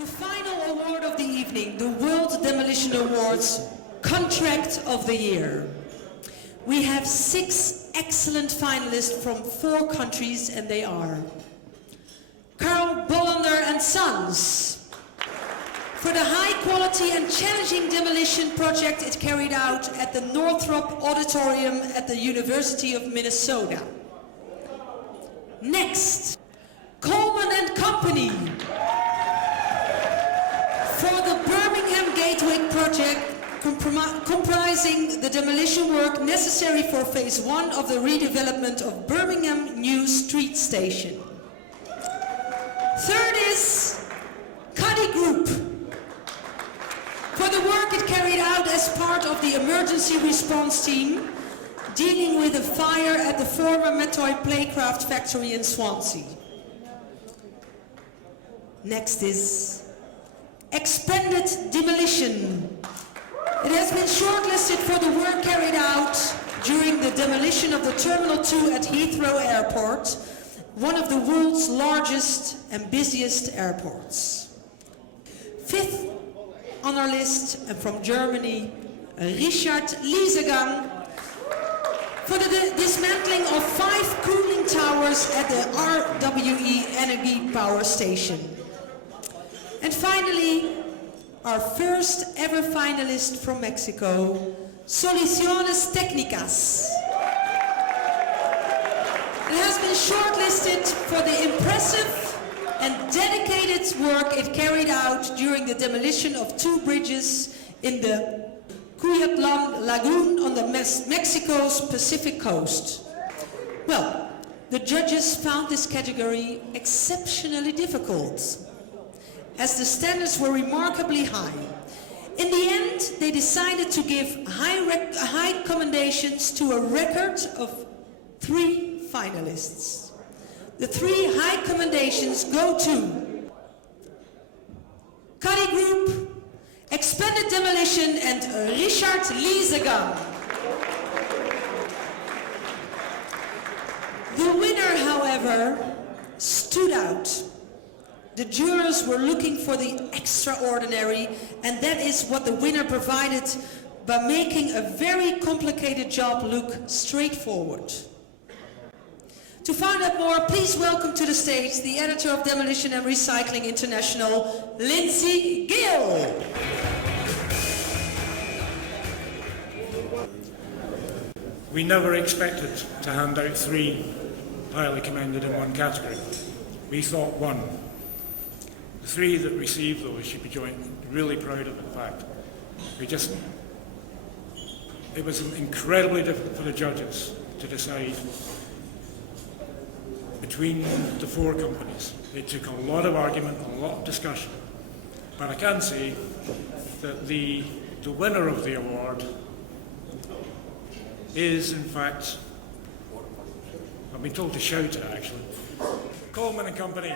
The final award of the evening, the World Demolition Awards Contract of the Year. We have 6 excellent finalists from 4 countries, and they are Carl Bollander and Sons for the high quality and challenging demolition project it carried out at the Northrop Auditorium at the University of Minnesota. Next, Coleman and Company for the Birmingham Gateway project comprising the demolition work necessary for phase 1 of the redevelopment of Birmingham New Street Station. Third is Cuddy Group for the work it carried out as part of the emergency response team dealing with a fire at the former Metoy Playcraft factory in Swansea. Next is Expanded Demolition. It has been shortlisted for the work carried out during the demolition of the Terminal 2 at Heathrow Airport, one of the world's largest and busiest airports. Fifth on our list, and from Germany, Richard Liesegang for the dismantling of 5 cooling towers at the RWE Energy Power Station. And finally, our first ever finalist from Mexico, Soluciones Técnicas. It has been shortlisted for the impressive and dedicated work it carried out during the demolition of 2 bridges in the Cuyatlan Lagoon on the Mexico's Pacific coast. Well, the judges found this category exceptionally difficult, as the standards were remarkably high. In the end, they decided to give high commendations to a record of 3 finalists. The 3 high commendations go to Cuddy Group, Expanded Demolition, and Richard Liesegang. The winner, however, stood out. The jurors were looking for the extraordinary, and that is what the winner provided by making a very complicated job look straightforward. To find out more, please welcome to the stage the editor of Demolition and Recycling International, Lindsay Gill. We never expected to hand out 3 highly commended in one category. We thought 1. The 3 that received those should be really proud of the fact. It was incredibly difficult for the judges to decide between the 4 companies. It took a lot of argument, a lot of discussion. But I can say that the winner of the award is, in fact, I've been told to shout it actually, Coleman and Company.